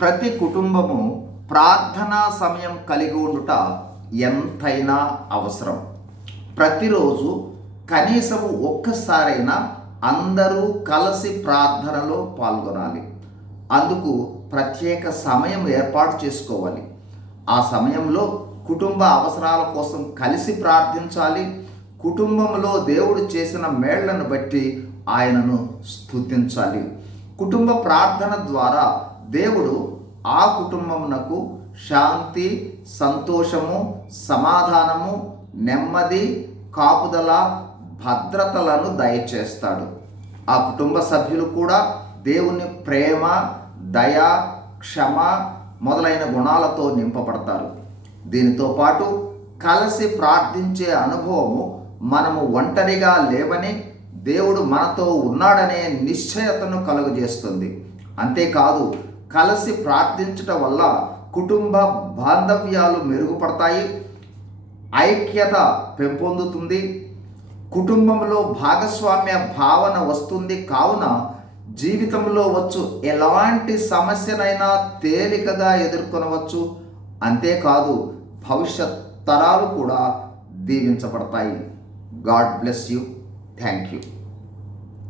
ప్రతి కుటుంబము ప్రార్థనా సమయం కలిగి ఉండుట ఎంతైనా అవసరం. ప్రతిరోజు కనీసం ఒక్కసారైనా అందరూ కలిసి ప్రార్థనలో పాల్గొనాలి. అందుకు ప్రత్యేక సమయం ఏర్పాటు చేసుకోవాలి. ఆ సమయంలో కుటుంబ అవసరాల కోసం కలిసి ప్రార్థించాలి. కుటుంబంలో దేవుడు చేసిన మేళ్ళను బట్టి ఆయనను స్థుతించాలి కుటుంబ ప్రార్థన ద్వారా దేవుడు ఆ కుటుంబమునకు శాంతి సంతోషము సమాధానము నెమ్మది కాపుదల భద్రతలను దయచేస్తాడు. ఆ కుటుంబ సభ్యులు కూడా దేవుని ప్రేమ దయ క్షమ మొదలైన గుణాలతో నింపబడతారు. దీనితో పాటు కలిసి ప్రార్థించే అనుభవము మనము ఒంటరిగా లేవని దేవుడు మనతో ఉన్నాడనే నిశ్చయతను కలుగజేస్తుంది. అంతేకాదు కలిసి ప్రార్థించటం వల్ల కుటుంబ బాంధవ్యాలు మెరుగుపడతాయి ఐక్యత పెంపొందుతుంది కుటుంబంలో భాగస్వామ్య భావన వస్తుంది. కావున జీవితంలో వచ్చు ఎలాంటి సమస్యనైనా తేలికగా ఎదుర్కొనవచ్చు. అంతేకాదు భవిష్యత్ తరాలు కూడా దీవించబడతాయి. God bless you. Thank you